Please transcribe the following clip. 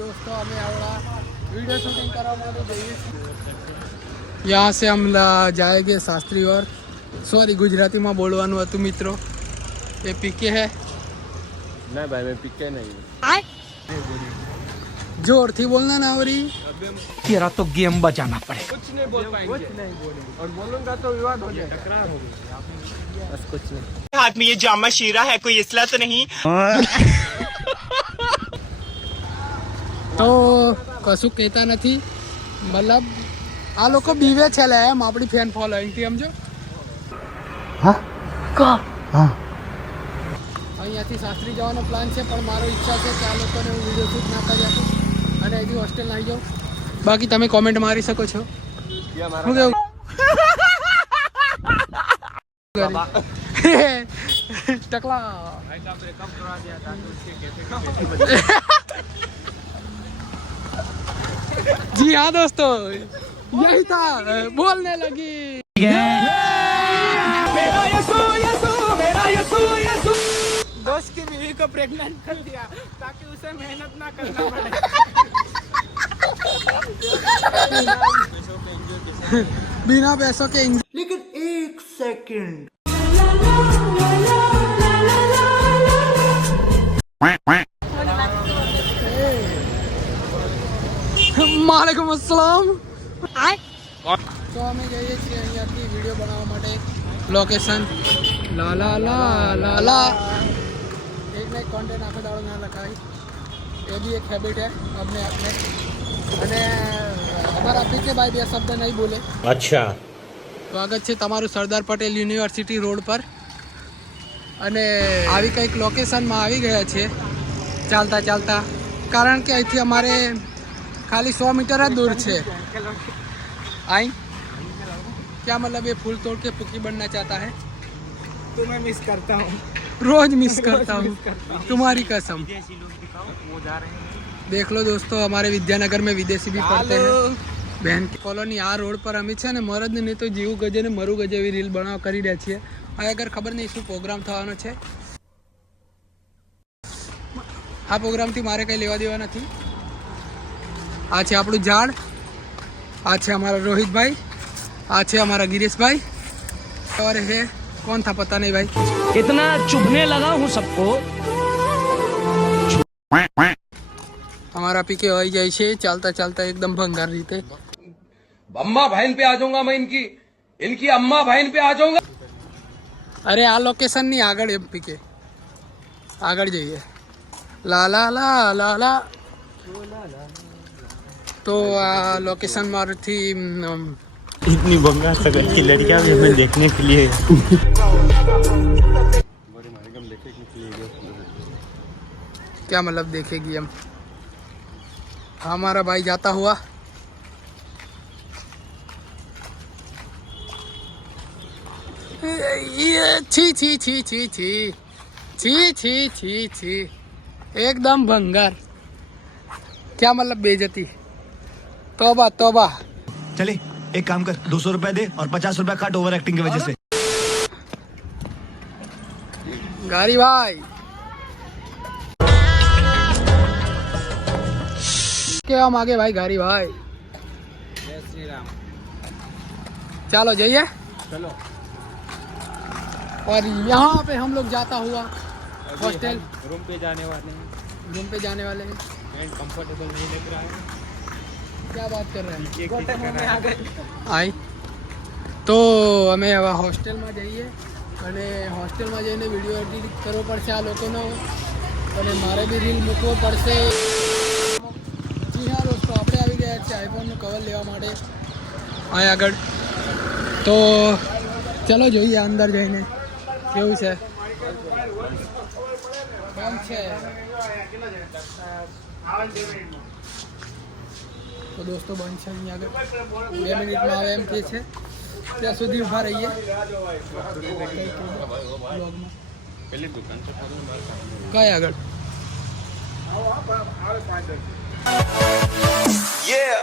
दोस्तों हमें आवड़ा video shooting करवा માટે જઈએ છીએ। यहाँ से हम जाएंगे शास्त्री और सॉरी गुजराती में बोलवानुं હતું मित्रों। ये पीके है नहीं भाई मैं पीके नहीं। जोर थी बोलना ना और तेरा तो गेम बजाना पड़े। कुछ नहीं बोल पाएंगे और बोलूंगा तो विवाद हो जाएगा, टकरार होगी। बस कुछ नहीं। हाथ में ये जामा शीरा है, कोई इसला तो नहीं? तो કશું કહેતા નથી, મતલબ આ લોકો બીવે છે લે એમ આપણી ફેન ફોલોઈંગ થી સમજો। હા કા હા અહીંયાથી શાસ્ત્રી જવાનો પ્લાન છે, પણ મારો ઈચ્છા છે કે આ લોકોને હું વિડીયો શૂટ ના કરી આપું અને અહીંથી હોસ્ટેલ આવી જાઉં। બાકી તમે કોમેન્ટ મારી શકો છો। શું કેવું ટકલા जी हाँ दोस्तों यही था, बोलने लगी। दोस्त की बीवी को प्रेग्नेंट कर दिया ताकि उसे मेहनत ना करना पड़े। बिना पैसों के लेकिन एक सेकंड वालेकुम अस्सलाम। तो અમે જઈએ છીએ અહીંયાથી વિડીયો બનાવવા માટે લોકેશન લા લા લા ला ला एक ना एक कंटेंट आखो दाड़ो ना लखाई, ये भी एक हैबिट है अपने आप में। અને અમારા પીકે ભાઈ બે શબ્દ નહીં બોલે। अच्छा સ્વાગત છે તમારું સરદાર પટેલ યુનિવર્સિટી રોડ પર અને આવી કંઈક લોકેશનમાં આવી ગયા છે ચાલતા ચાલતા, કારણ કે અહીંથી અમારે खाली 100 मीटर दूर है। आई क्या मतलब ये फूल तोड़ के पुकी बनना चाहता है? तो मैं मिस करता हूँ, रोज मिस करता हूँ तुम्हारी कसम। देख लो दोस्तों हमारे विद्यानगर में विदेशी भी पढ़ते हैं। बहन की कॉलोनी आ रोड पर अमी है ने मरद नहीं तो जीव गजे ने मरु गजे एवी रील बनाव करी रह्या छीए। अगर खबर नहीं शू प्रोग्राम थवानो छे, आ प्रोग्राम थी मारे कई लेवा देवा नहीं। आ छे આપણું ઝાડ, आ छे हमारा रोहित भाई, आ छे हमारा गिरीश भाई और है कौन था पता नहीं भाई। इतना चुभने लगा हूँ सबको। हमारा पीके हो जाए छे चलता चलता एकदम भंगार रीते। अम्मा बहन पे आ जाऊंगा मैं, इनकी अम्मा बहन पे आ जाऊंगा। अरे आ लोकेशन नहीं आगळ एम पीके आगळ जाइए ला ला ला ला ला। तो आ लोकेशन मार थी इतनी बंगा सगर की लड़कियां भी हमें देखने के लिए क्या मतलब देखेगी हम। हमारा भाई जाता हुआ ये छी छी छी छी छी छी छी छी छी एकदम भंगार। क्या मतलब बेइज्जती। तौबा तौबा। चले एक काम कर, 200 रुपए दे और 50 रुपए काट ओवर एक्टिंग की वजह से। गारी भाई क्या हम आगे भाई गारी भाई। जय श्री राम। चलो जाइए। चलो। और यहाँ पे हम लोग जाता हुआ हॉस्टल रूम पे जाने वाले हैं। रूम पे जाने वाले हैं। कंफर्टेबल नहीं लग रहा है। क्या बात कर रहे हैं? आई तो અમે હવે હોસ્ટેલમાં જઈએ અને હોસ્ટેલમાં જઈને વિડીયો એડિટ કરવો પડશે આ લોકોનો અને મારે બી રીલ મૂકવો પડશે। જી હા દોસ્તો આપણે આવી ગયા છે આઈફોનનું કવર લેવા માટે અહીં આગળ। તો ચલો જોઈએ અંદર જઈને કેવું છે। બંધ છે। तो दोस्तों बंद है अहीं आगे 2 मिनिट में आवे एम के छे ત્યાં સુધી ઊભા રહીએ વ્લોગમાં। पहले दुकान से કઈ આગળ Yeah